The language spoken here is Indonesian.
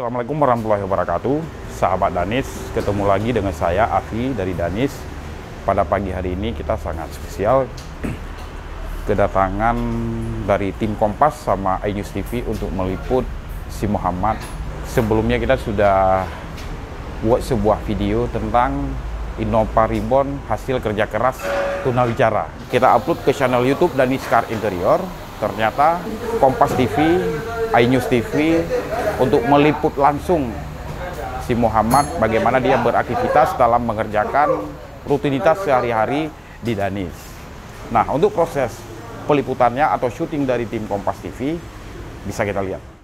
Assalamualaikum warahmatullahi wabarakatuh. Sahabat Danis, ketemu lagi dengan saya Afi dari Danis. Pada pagi hari ini kita sangat spesial kedatangan dari tim Kompas sama iNews TV untuk meliput si Muhammad. Sebelumnya kita sudah buat sebuah video tentang Innova Reborn hasil kerja keras tunawicara. Kita upload ke channel YouTube Danis Car Interior. Ternyata Kompas TV, iNews TV untuk meliput langsung si Muhammad bagaimana dia beraktivitas dalam mengerjakan rutinitas sehari-hari di Danis. Nah, untuk proses peliputannya atau syuting dari tim Kompas TV bisa kita lihat.